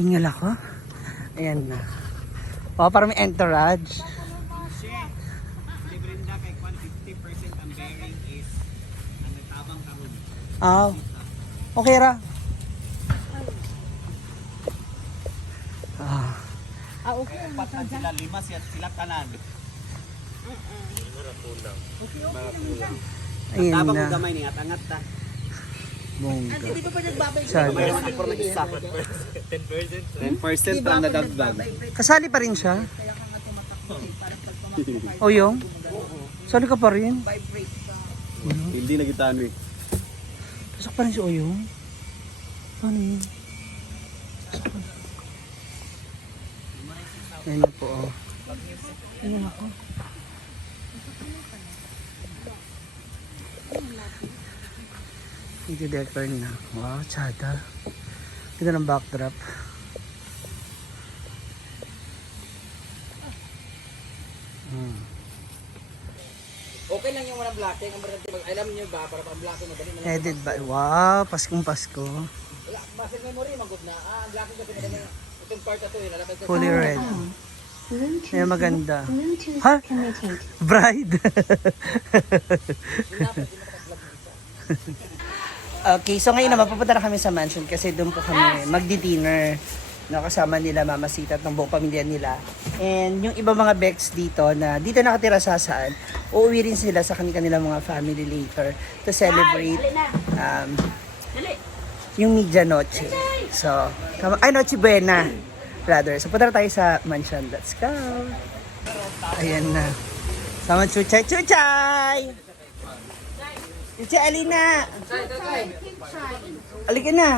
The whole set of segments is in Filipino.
Hingal ako. Ayan na. Oh, parang may entourage. Librenda kay 150% ang bearing is ang tabang karon. Oh. Okay ra. Ah. Okay. Apat na sila, lima sila kanan. Ayun Tabang na. mo gamay ni angat ta. Bongga. Hindi ko pa nagbabay. Sabi. Gamay sa for mag-isa. 10% lang nadagdag. Kasali pa rin siya? Kaya ka nga tumatakbo para pag pumakbo O yung? Sali ka pa rin? vibrate ka. Hindi na kita ano eh. Pasok pa rin si Oyong? Ano yun? Ayun na po, oh. Ayun ako. Ito decor na. Wow, tsada. Ito ng backdrop. Okay lang yung walang blocking. Alam niyo ba, para pang blocking, madali na lang. Headed by, wow, Paskong Pasko. Wala, muscle memory, magod na. Ang blocking kasi madali na. Itong part na to, lalabas ko. Fully red. Bluetooth, Ayan, maganda. Bluetooth Ha? connected. Bride. Okay, so ngayon naman pupunta na kami sa mansion kasi doon po kami magdi-dinner. No, kasama nila Mama Sita at ng buong pamilya nila. And yung iba mga Bex dito na dito nakatira sa saan, uuwi rin sila sa kanilang mga family later to celebrate yung Media Noche. So, ay Noche Buena rather. So punta na tayo sa mansion. Let's go! Ayan na. Sama Chuchay! Chuchay! Chuchay, alina! Alika na!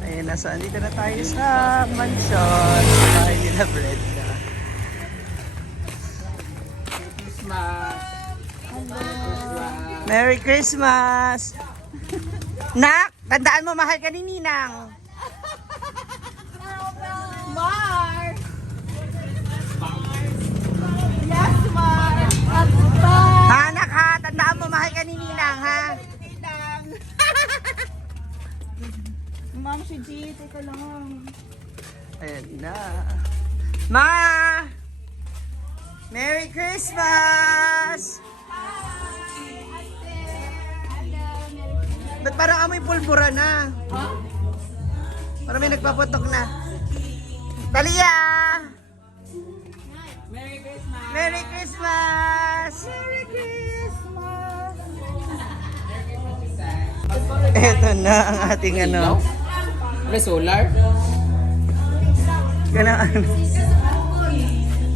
Ayan na, so andito na tayo sa mansion. Sa bahay nila Brenda. Merry Christmas! Nak, tandaan mo, mahal ka ni Ninang. Mark! Yes, Mark! Ha, Nak, ha? Tandaan mo, mahal ka ni Ninang, ha? Ma'am, si G, teka lang. Ayan na. Ma! Merry Christmas! Ba't parang amoy pulbura na? Parang may nagpaputok na. Talia! Merry Christmas! Merry Christmas! Merry Christmas! Ito na ang ating ano. May solar? Ganang ano.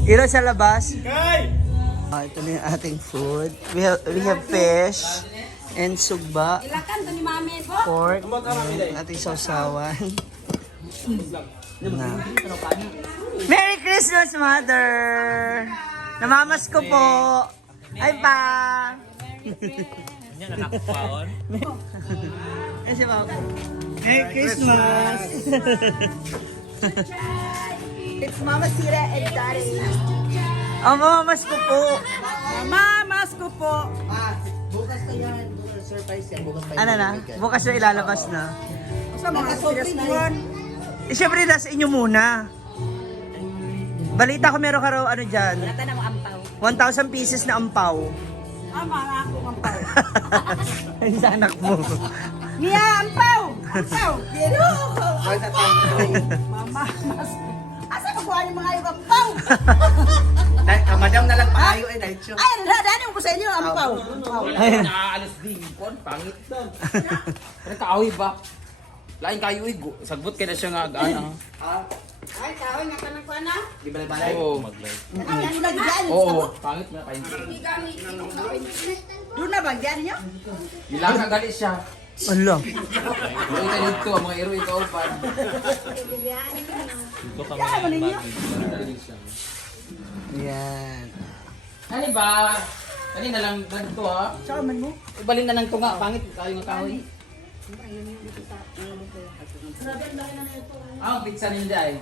Iro sa labas. Ito na yung ating food. We have fish and sugba. Pork. Yung ating sausawan. Na. Merry Christmas, Mother! Namamas ko po. Ay pa! Ay si Papa. Merry Christmas! It's Mama Sira and Daddy. Ang mamamas ko po. Mamas ko po. Bukas na yan. Surprise yan. Bukas pa Ano na? Bukas na ilalabas na. Sa mga serious na yun. Eh, syempre, nasa inyo muna. Balita ko meron ka raw ano dyan. Nata na mo ampaw. 1,000 pieces na ampaw. Mga ako ampaw. Ay, sa anak mo. Mia, ampaw! Ampaw! Pero! Mama, mas... Asa ko kuha yung mga yung ampaw? Kamadam na lang paayo eh dahil siya. Ay, dani mo ko sa inyo, ampaw. Naalis din kon pangit. Pero kahoy ba? Lain kayo igo. Sagbot kay na siya nga ana. Ay, kahoy nga ka ng kuha na. Di ba balay? Oo. Ay, ano lagi dyan? Oo, pangit na kayo. Doon na ba, dyan niyo? Bilang ka gali siya. Ala. Iro ita dito, ang mga iro ito upan. Kaya mo ninyo? Yan. Ano ba? Kanina lang ganito ha. Saka man mo. Ibalin na ng tunga, pangit kayo nga kahoy. Ah, pizza ninja eh.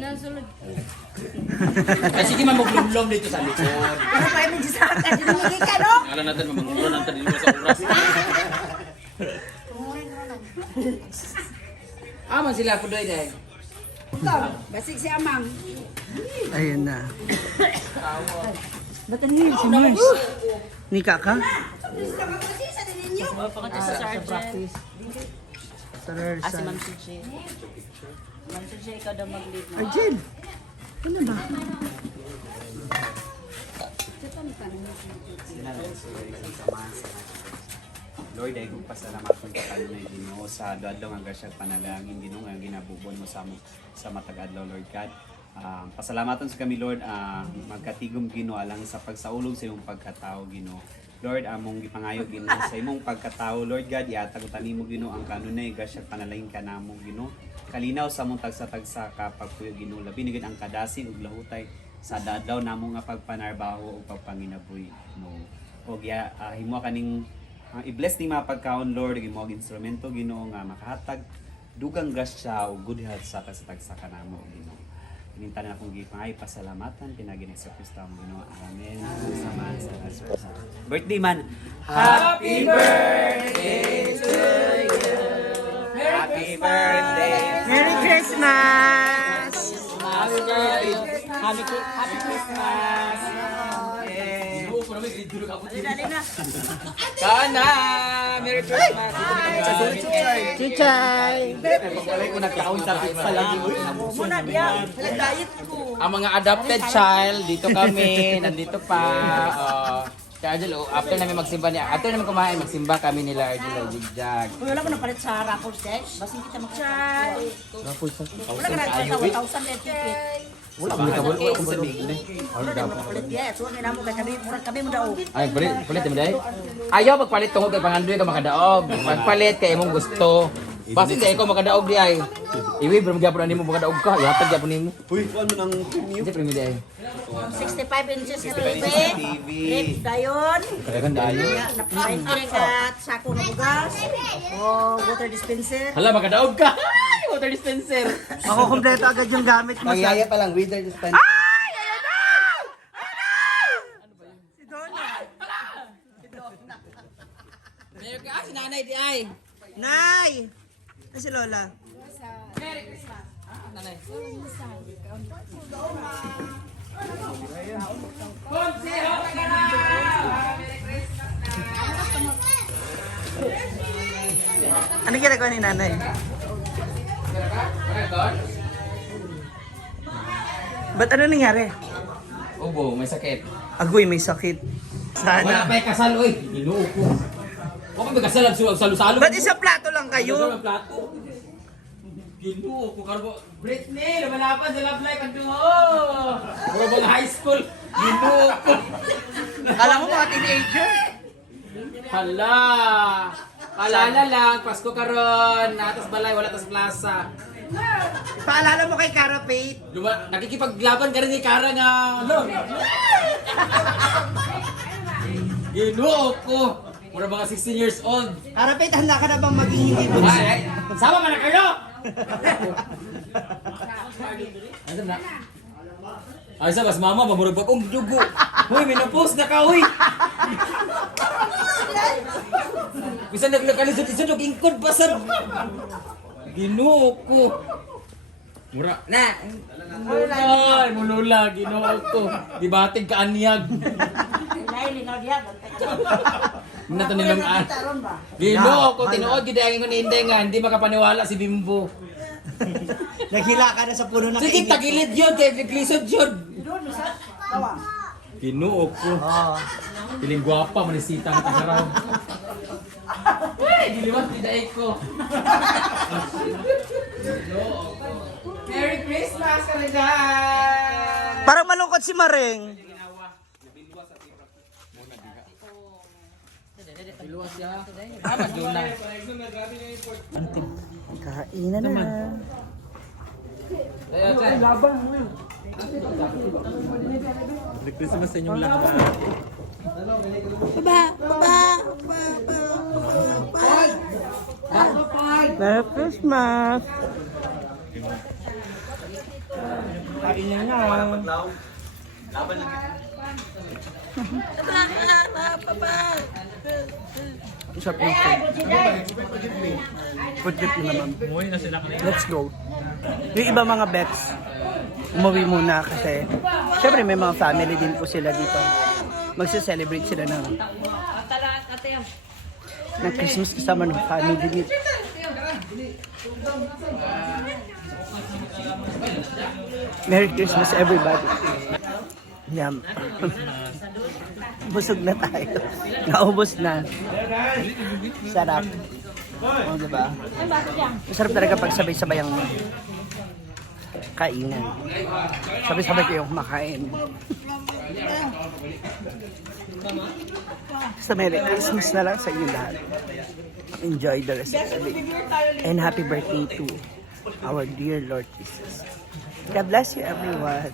Nasulod. Ay, sige man, maglumlom dito sa likod. Ano pa yung magsasaka? Dinamigay ka, no? Alam natin, mamagulong natin dito sa oras. Aman sila po doy dahil. Ikaw, basig si Amang. Ayun na. Ba't ang si Mars? Nika ka? Sa ninyo. Pangatay sa sergeant. Sa rehearsal. Si Ma'am CJ. Ma'am CJ, ikaw daw mag-lead mo. Arjen! Ano ba? Lord, ay kong pasalamat kong kakalo na Ginoo sa adlaw nga gasyag panalangin Ginoo nga ginabubon mo sa matag adlaw Lord God. Pasalamatan sa kami Lord, magkatigom Ginoo alang sa pagsaulog sa imong pagkatao Ginoo. Lord, among gipangayo Ginoo sa imong pagkatao Lord God, iatag nimo Ginoo ang kanunay gasyag panalangin kanamo Ginoo. Kalinaw sa among tagsa-tagsa ka pagpuyo Ginoo, labi na gid ang kadasig ug lahutay sa adlaw namo nga pagpanarbaho ug pagpanginabuhi mo. Og himo kaning i-bless ni mga pagkaon Lord, gimo og instrumento Ginoo nga makahatag dugang grasya o good health sa tagsa kanamo Ginoo. Inintan na akong gipangay pasalamatan pinagin sa Kristo ang Ginoo. Amen. Samahan sa Jesus. Birthday man. Happy birthday to you. Happy birthday. Merry Christmas! Happy birthday! Happy Christmas! Kana! Merry Christmas! Chichay! Pagwalay ko nagkaon sa pizza lagi. Muna diya. Diet ko. Ang mga adopted child, dito kami, nandito pa. Kaya Arjel, after namin magsimba niya, after namin kumain, magsimba kami nila Arjel o Jigjag. Uy, wala ko napalit sa Raffles Dash. Basin kita mag-try. Wala ka na 1,000 net ticket. Wala kami kabul. Wala na napalit yes. Huwag nga mo kami mo daw. Ay, palit mo dahil? Ayaw magpalit tungkol kay pangandoy ka makadaog. Magpalit kay imong gusto. Basta sa ikaw makadaog di ay. Iwi, pero magyapon na nimo makadaog ka. Ihatag yapon nimo. Uy, ano nang premium? Hindi premium di ay. 65 inches na TV. Lips dayon. Kadagan dayo. Napain ko rin ka sako na bugas. O water dispenser. Hala, makadaog ka. Ay, water dispenser. Ako kompleto agad yung gamit mo sa... pa lang, wither dispenser. Meron ka, si nanay di ay. Nay! Ay, si Lola. Nanay. Ano ginagawa ni nanay? Ba't ano nangyari? Ubo, may sakit. Agoy, may sakit. Wala Sana. pa yung kasal, oy. Ginoo ko. Huwag kami kasal, salo-salo. Ba't isang plato lang kayo? Ang plato. Ginoo ko, karbo. Britney, lumalapan sa love life ang duho. Puro bang high school. Ginoo ko. Kala mo mga teenager? Hala. Paalala lang, Pasko karon, natas balay, wala tas plaza. Paalala mo kay Cara Pate. Nakikipaglaban ka rin ni Kara nga. Ginoo ko. Mura mga 16 years old. Cara Pate, handa ka na bang maging hindi bunso? Ay, sama ka na kayo! Ano na? Ay, sabas mama, mamurag pa kong dugo. Uy, minapos na ka, uy! Bisa nagkalisod-isod, nag-ingkod pa sa... Ginoo ko. Mura. Na! Ay, mulula, ginoo ko. Di batig ka anyag. Lain ni Nadia. Nato nilang Ginoo ko, tinuod, gidayangin ko ni Inday nga, hindi makapaniwala si Bimbo. Naghila ka na sa puno ng Sige, tagilid yun, kaya naglisod yun. Doon, sa tawa. Ginoo ko. Oo. Piling gwapa, manisita ang tagaraw. Uy, diliwas ni daig ko. Merry Christmas, kalidan! Parang malungkot si Maring. Diliwas siya. Tama, Jonah. Kainan na. Merry Christmas sa inyong lahat. Merry Christmas! Kain na. Ang sarap ng food. Food trip yun naman. Let's go. Yung iba mga bets, umuwi muna kasi syempre may mga family din po sila dito. Magse-celebrate sila ng Christmas kasama ng family dito. Merry Christmas everybody. Yum. Busog na tayo. Naubos na. Sarap. O, diba? Masarap talaga pag sabay-sabay ang kainan. Sabay-sabay kayong kumakain. Basta Merry Christmas na lang sa inyo lahat. Enjoy the rest of the day. And happy birthday to our dear Lord Jesus. God bless you everyone.